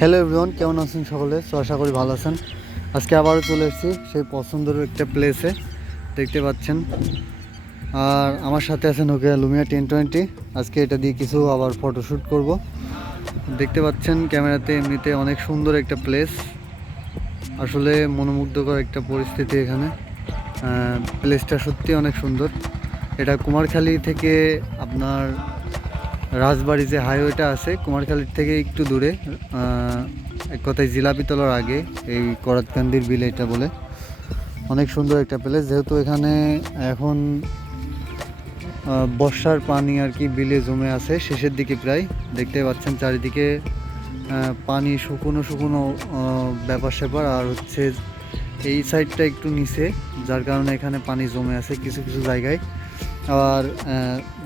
Hello everyone, কেমন আছেন সকলে? তো আশা করি ভালো আছেন। আজকে আবারও চলে এসেছি সেই পছন্দের একটা প্লেসে, দেখতে পাচ্ছেন। আর আমার সাথে আছে নোকিয়া লুমিয়া 1020। আজকে এটা দিয়ে কিছু আবার ফটোশ্যুট করব। দেখতে পাচ্ছেন ক্যামেরাতে, এমনিতে অনেক সুন্দর একটা প্লেস, আসলে মনোমুগ্ধকর একটা পরিস্থিতি এখানে। প্লেসটা সত্যি অনেক সুন্দর। এটা কুমারখালী থেকে আপনার রাজবাড়ি যে হাইওয়েটা আছে, কুমারখালীর থেকে একটু দূরে, এক কথায় জিলাপিতলার আগে, এই করাতকান্দির বিল এটা বলে। অনেক সুন্দর একটা প্লেস, যেহেতু এখানে এখন বর্ষার পানি আর কি বিলে জমে আছে শেষের দিকে প্রায়। দেখতে পাচ্ছেন চারিদিকে পানি শুকনো শুকনো ব্যাপার স্যাপার, আর হচ্ছে এই সাইডটা একটু নিচে, যার কারণে এখানে পানি জমে আছে কিছু কিছু জায়গায়। আবার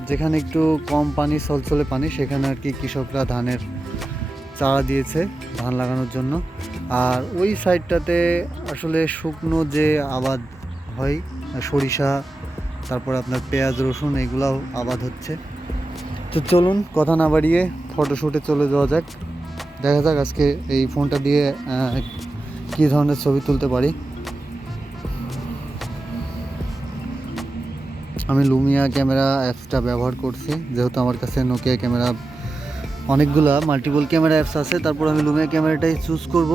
যেখানে একটু কম পানি, ছলছলে পানি, সেখানে আর কি কৃষকরা ধানের চারা দিয়েছে ধান লাগানোর জন্য। আর ওই সাইডটাতে আসলে শুকনো যে আবাদ হয়, সরিষা, তারপর আপনার পেঁয়াজ রসুন, এগুলাও আবাদ হচ্ছে। তো চলুন কথা না বাড়িয়ে ফটোশ্যুটে চলে যাওয়া যাক। দেখা যাক আজকে এই ফোনটা দিয়ে কী ধরনের ছবি তুলতে পারি। আমি লুমিয়া ক্যামেরা অ্যাপসটা ব্যবহার করছি, যেহেতু আমার কাছে নোকিয়া ক্যামেরা অনেকগুলা মাল্টিপল ক্যামেরা অ্যাপস আছে, তারপর আমি লুমিয়া ক্যামেরাটাই চুজ করব।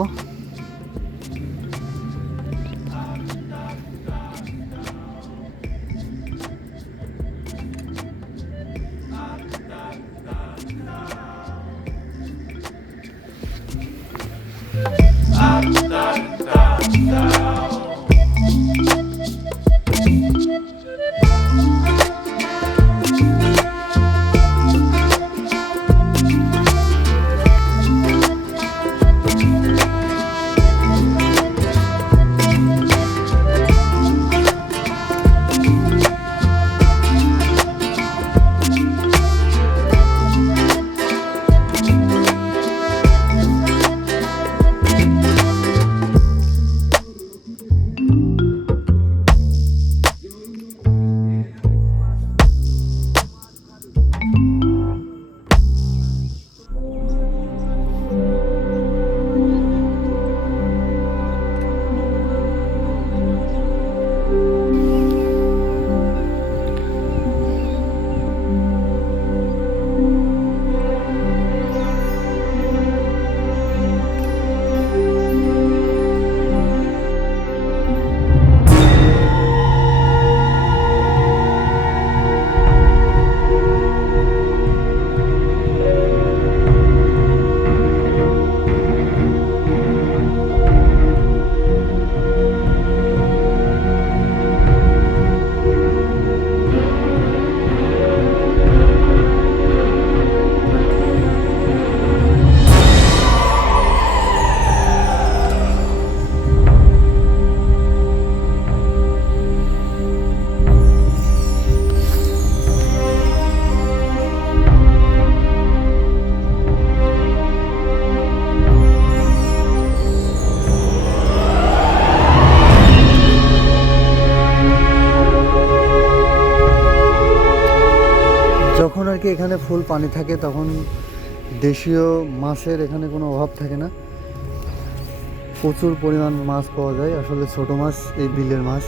যখন আর কি এখানে ফুল পানি থাকে, তখন দেশীয় মাছের এখানে কোনো অভাব থাকে না। প্রচুর পরিমাণ মাছ পাওয়া যায়, আসলে ছোট মাছ, এই বিলের মাছ।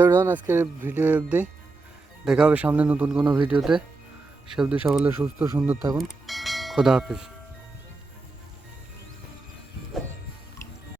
এভরিওয়ান, আজকে ভিডিও অবধি, দেখা হবে সামনে নতুন কোনো ভিডিওতে। সে অবধি সকলে সুস্থ সুন্দর থাকুন। খোদা হাফিজ।